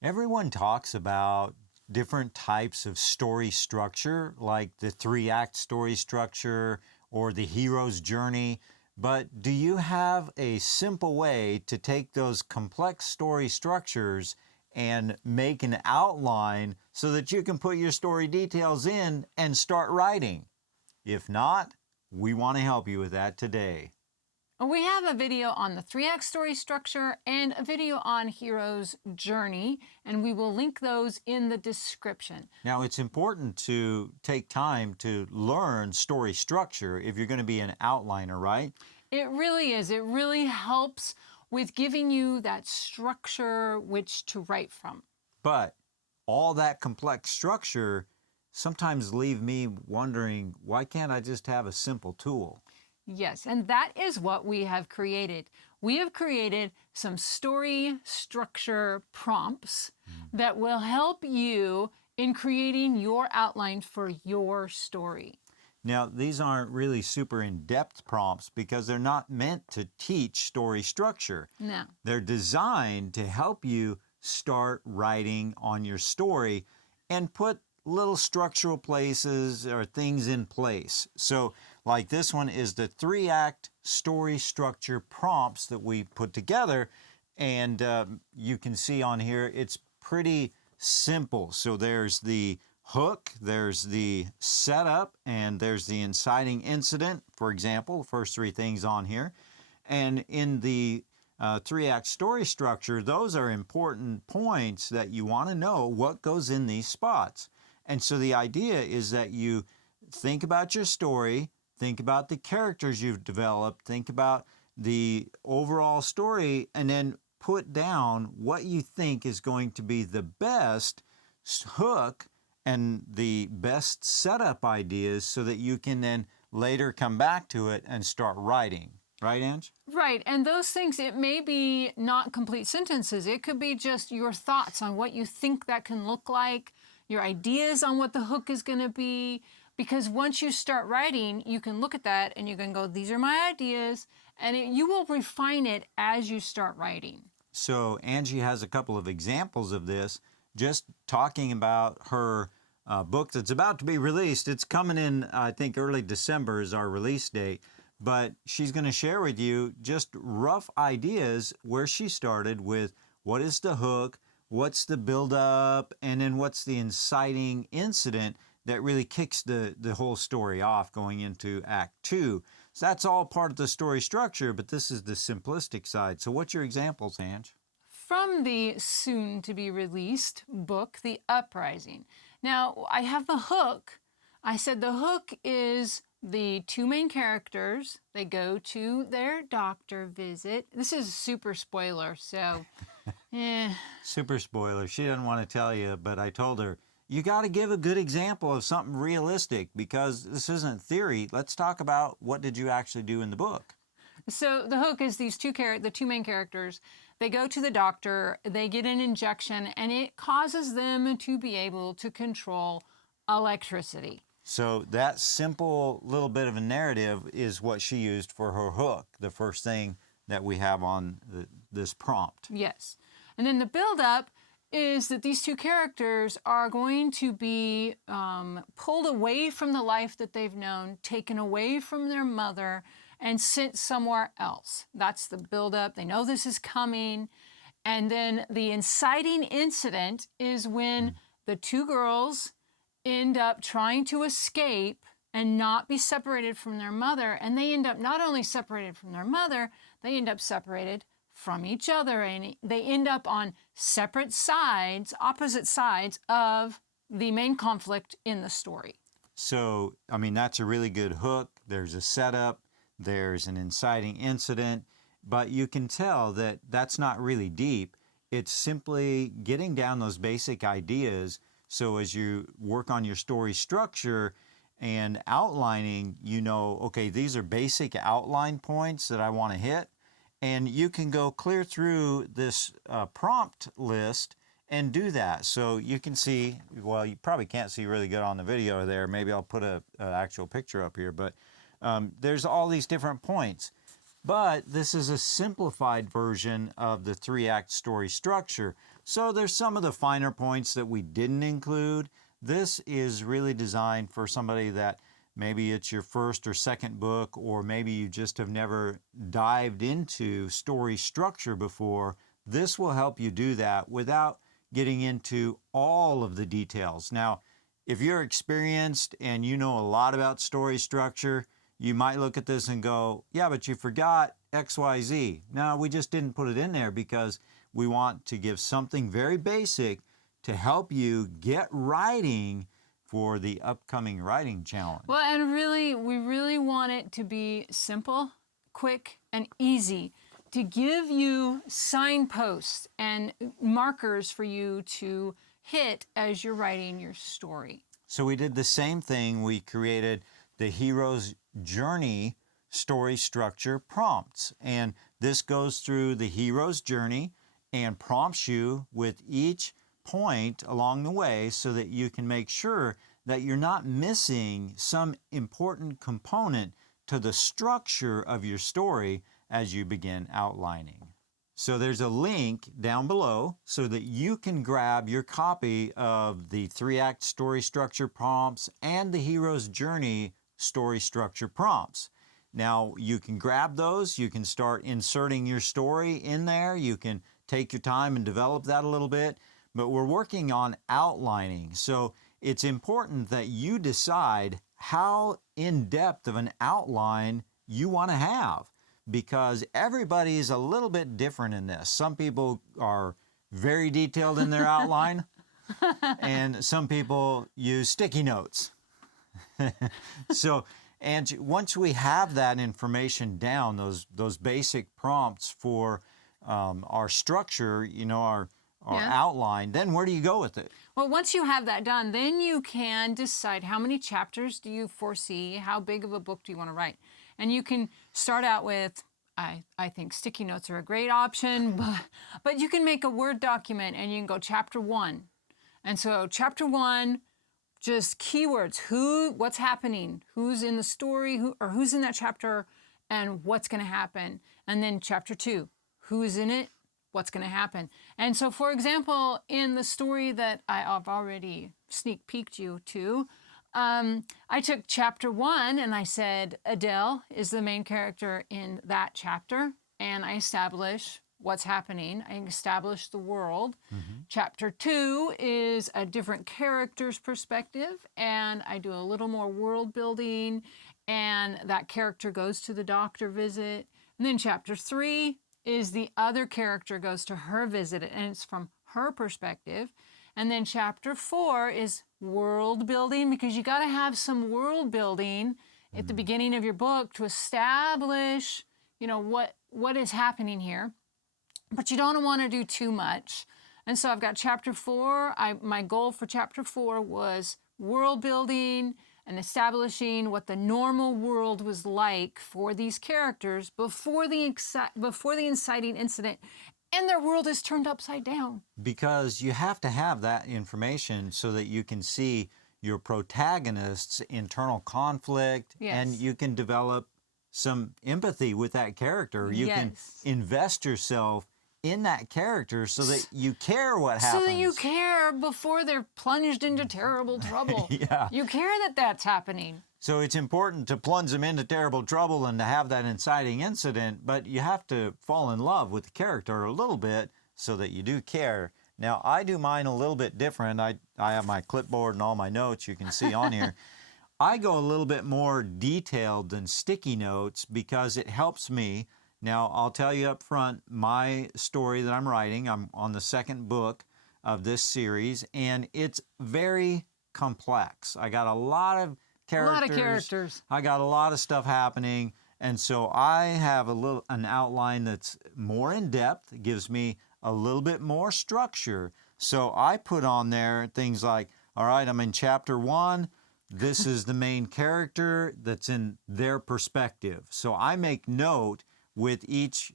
Everyone talks about different types of story structure, like the 3-act story structure or the hero's journey. But do you have a simple way to take those complex story structures and make an outline so that you can put your story details in and start writing? If not, we want to help you with that today. We have a video on the 3-act story structure and a video on hero's journey, and we will link those in the description. Now, it's important to take time to learn story structure if you're going to be an outliner, right? It really is. It really helps with giving you that structure which to write from. But all that complex structure sometimes leave me wondering, why can't I just have a simple tool? Yes, and that is what we have created. We have created some story structure prompts that will help you in creating your outline for your story. Now, these aren't really super in-depth prompts because they're not meant to teach story structure. No. They're designed to help you start writing on your story and put little structural places or things in place. So like this one is the 3-act story structure prompts that we put together, and you can see on here it's pretty simple. So there's the hook, there's the setup, and there's the inciting incident, for example, the first 3 things on here. And in the 3-act story structure, those are important points that you want to know what goes in these spots. And so the idea is that you think about your story, think about the characters you've developed, think about the overall story, and then put down what you think is going to be the best hook and the best setup ideas so that you can then later come back to it and start writing. Right, Ange? Right, and those things, it may be not complete sentences. It could be just your thoughts on what you think that can look like, your ideas on what the hook is going to be, because once you start writing, you can look at that and you can go, these are my ideas, and you will refine it as you start writing. So Angie has a couple of examples of this, just talking about her book that's about to be released. It's coming in, I think, early December is our release date, but she's going to share with you just rough ideas where she started with what is the hook, what's the build-up, and then what's the inciting incident that really kicks the whole story off going into Act 2. So that's all part of the story structure, but this is the simplistic side. So what's your examples, Ange? From the soon-to-be-released book, The Uprising. Now, I have the hook. I said the hook is the 2 main characters. They go to their doctor visit. This is a super spoiler, so Super spoiler. She doesn't want to tell you, but I told her, you got to give a good example of something realistic because this isn't theory. Let's talk about what did you actually do in the book. So the hook is the 2 main characters. They go to the doctor, they get an injection, and it causes them to be able to control electricity. So that simple little bit of a narrative is what she used for her hook, the first thing that we have on this prompt. Yes. And then the build-up is that these 2 characters are going to be pulled away from the life that they've known, taken away from their mother, and sent somewhere else. That's the build-up. They know this is coming. And then the inciting incident is when the 2 girls end up trying to escape and not be separated from their mother. And they end up not only separated from their mother, they end up separated from each other. And they end up on separate sides, opposite sides of the main conflict in the story. So, I mean, that's a really good hook. There's a setup. There's an inciting incident. But you can tell that that's not really deep. It's simply getting down those basic ideas. So as you work on your story structure and outlining, you know, okay, these are basic outline points that I want to hit. And you can go clear through this prompt list and do that. So you can see, well, you probably can't see really good on the video there. Maybe I'll put an actual picture up here. But there's all these different points. But this is a simplified version of the 3-act story structure. So there's some of the finer points that we didn't include. This is really designed for somebody that maybe it's your first or second book, or maybe you just have never dived into story structure before. This will help you do that without getting into all of the details. Now, if you're experienced and you know a lot about story structure, you might look at this and go, yeah, but you forgot XYZ. No, we just didn't put it in there because we want to give something very basic to help you get writing for the upcoming writing challenge. Well, and really, we really want it to be simple, quick, and easy, to give you signposts and markers for you to hit as you're writing your story. So we did the same thing. We created the hero's journey story structure prompts. And this goes through the hero's journey and prompts you with each point along the way so that you can make sure that you're not missing some important component to the structure of your story as you begin outlining. So there's a link down below so that you can grab your copy of the 3-act story structure prompts and the hero's journey story structure prompts. Now you can grab those, you can start inserting your story in there, you can take your time and develop that a little bit, but we're working on outlining. So it's important that you decide how in-depth of an outline you want to have, because everybody is a little bit different in this. Some people are very detailed in their outline, and some people use sticky notes. So, Angie, once we have that information down, those basic prompts for our structure, you know, our outline, then where do you go with it? Well, once you have that done, then you can decide how many chapters do you foresee, how big of a book do you want to write. And you can start out with, I think sticky notes are a great option, but you can make a Word document and you can go chapter 1. And so chapter 1, just keywords, what's happening, who's in the story, who's in that chapter, and what's going to happen. And then chapter 2, who's in it, what's going to happen. And so, for example, in the story that I've already sneak peeked you to, I took chapter 1 and I said Adele is the main character in that chapter, and I establish what's happening. I establish the world. Mm-hmm. Chapter 2 is a different character's perspective, and I do a little more world building, and that character goes to the doctor visit. And then chapter 3 is the other character goes to her visit, and it's from her perspective. And then chapter 4 is world building, because you got to have some world building at the beginning of your book to establish, you know, what is happening here. But you don't want to do too much. And so I've got chapter 4. My goal for chapter 4 was world building and establishing what the normal world was like for these characters before the inciting incident. And their world is turned upside down. Because you have to have that information so that you can see your protagonist's internal conflict, yes, and you can develop some empathy with that character. You yes, can invest yourself in that character so that you care what happens. So that you care before they're plunged into terrible trouble. Yeah. You care that that's happening. So it's important to plunge them into terrible trouble and to have that inciting incident, but you have to fall in love with the character a little bit so that you do care. Now, I do mine a little bit different. I have my clipboard and all my notes you can see on here. I go a little bit more detailed than sticky notes because it helps me. Now, I'll tell you up front, my story that I'm writing, I'm on the second book of this series, and it's very complex. I got a lot of characters. I got a lot of stuff happening, and so I have an outline that's more in depth. It gives me a little bit more structure. So I put on there things like, all right, I'm in chapter 1. This is the main character that's in their perspective. So I make note with each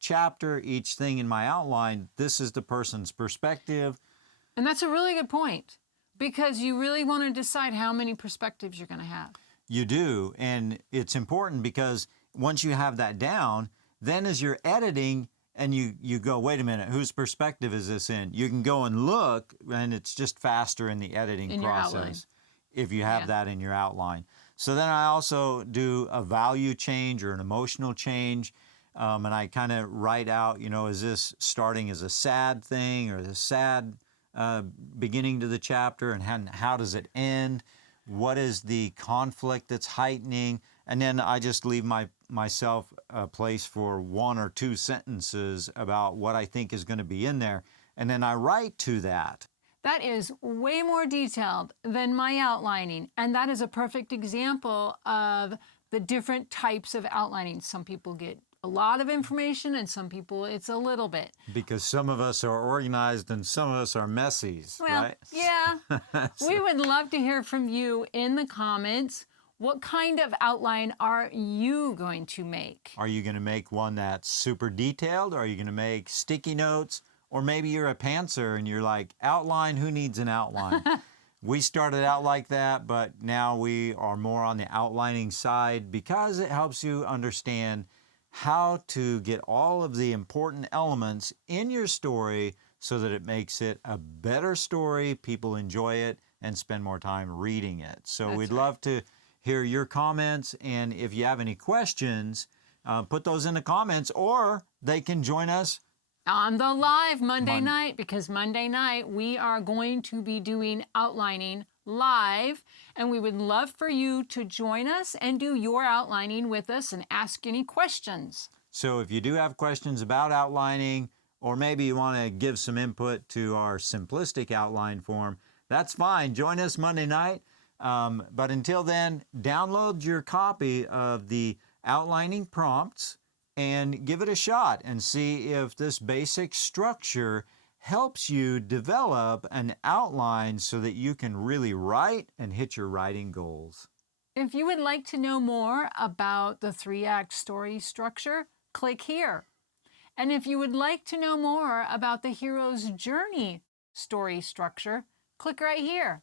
chapter, each thing in my outline, this is the person's perspective. And that's a really good point, because you really want to decide how many perspectives you're going to have. You do, and it's important because once you have that down, then as you're editing, and you go, wait a minute, whose perspective is this in? You can go and look, and it's just faster in the editing In your outline. process if you have Yeah. that in your outline. So then I also do a value change or an emotional change, and I kind of write out, is this starting as a sad thing or the sad beginning to the chapter, and how does it end? What is the conflict that's heightening? And then I just leave myself a place for 1 or 2 sentences about what I think is going to be in there, and then I write to that. That is way more detailed than my outlining, and that is a perfect example of the different types of outlining. Some people get a lot of information, and some people it's a little bit. Because some of us are organized and some of us are messies, Well, right? yeah. We would love to hear from you in the comments. What kind of outline are you going to make? Are you going to make one that's super detailed? Are you going to make sticky notes? Or maybe you're a pantser and you're like, outline, who needs an outline? We started out like that, but now we are more on the outlining side because it helps you understand how to get all of the important elements in your story so that it makes it a better story, people enjoy it, and spend more time reading it. So That's we'd right. love to hear your comments, and if you have any questions, put those in the comments, or they can join us On the live Monday night, because Monday night we are going to be doing outlining live, and we would love for you to join us and do your outlining with us and ask any questions. So if you do have questions about outlining, or maybe you want to give some input to our simplistic outline form, that's fine. Join us Monday night. But until then, download your copy of the outlining prompts and give it a shot and see if this basic structure helps you develop an outline so that you can really write and hit your writing goals. If you would like to know more about the 3-act story structure, click here. And if you would like to know more about the hero's journey story structure, click right here.